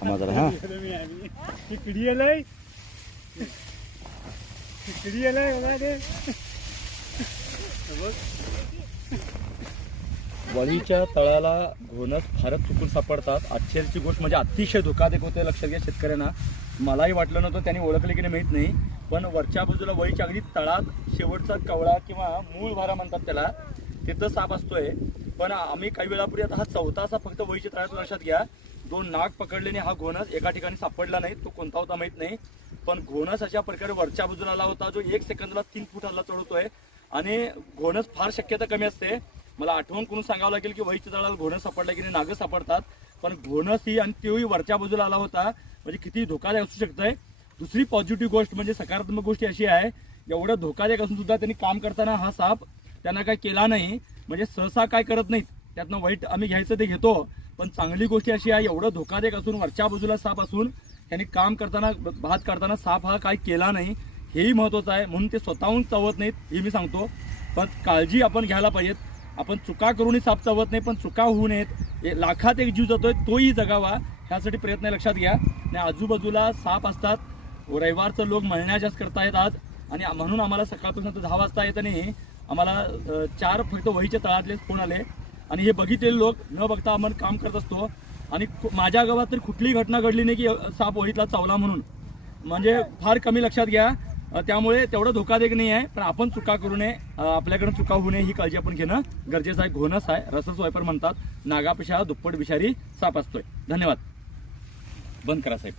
थांबा जरा हा. वळीच्या तळाला घोणस फारच चुकून सापडतात. आश्चर्याची गोष्ट म्हणजे अतिशय धोकादायक होते. लक्षात घ्या शेतकऱ्यांना, मलाही वाटलं नव्हतं त्यांनी ओळखले की नाही माहीत नाही, पण वरच्या बाजूला वळीच्या अगदी तळात शेवटचा कवळा किंवा मूळ भारा म्हणतात त्याला, तिथं साप असतोय. पण आम्ही काही वेळापूर्वी, आता हा चौथा असा फक्त वळीच्या तळात, लक्षात घ्या, 2 नाग पकडल्याने हा घोणस एका ठिकाणी सापडला नाही. तो कोणता होता माहित नाही, पण घोणस अशा प्रकारे वरच्या बाजूला आला होता जो 1 सेकंदला 3 फूट हल्ला चढवतोय. आणि घोणस फार शक्यता कमी असते. मला आठवण करून सांगावं लागेल की वळीच्या तळाला घोणस सापडला की नाही, नागं सापडतात, पण घोणस ही आणि तोही वरच्या बाजूला आला होता, म्हणजे किती धोकादायक असू शकतंय. दुसरी पॉझिटिव्ह गोष्ट म्हणजे सकारात्मक गोष्ट अशी आहे, एवढं धोकादायक असून सुद्धा त्यांनी काम करताना हा साप त्यांना काय केला नाही. म्हणजे सहसा काय करत नाहीत, त्यातनं वाईट आम्ही घ्यायचं ते घेतो, पण चांगली गोष्ट अशी आहे, एवढं धोकादायक असून वरच्या बाजूला साप असून त्यांनी काम करताना, भात काढताना साप हा काय केला नाही, हेही महत्वाचं आहे. म्हणून ते स्वतःहून चावत नाहीत हे मी सांगतो. पण काळजी आपण घ्यायला पाहिजेत. आपण चुका करूनही साप चावत नाही, पण चुका होऊ नयेत. लाखात एक जीव जातोय तोही जगावा ह्यासाठी प्रयत्न लक्षात घ्या. आणि आजूबाजूला साप असतात. रविवारचं लोक मळण्या जास्त करतायत आज, आणि म्हणून आम्हाला सकाळपासून 10 वाजता येताना आम्हाला 4 फक्त वळीच्या तळातलेच फोन आले. आणि हे बघितलेले लोक न बघता आपण काम करत असतो. आणि माझ्या गावात तर कुठलीही घटना घडली नाही की साप वळीतला चावला म्हणून, म्हणजे फार कमी. लक्षात घ्या. त्यामुळे तेवढं धोकादायक नाही आहे, पण आपण चुका करू नये, आपल्याकडे चुका होऊ नये ही काळजी आपण घेणं गरजेचं आहे. घोणस आहे, रसस वायपर म्हणतात, नागापेक्षा दुप्पट विषारी साप असतोय. धन्यवाद. बंद करा साहेब.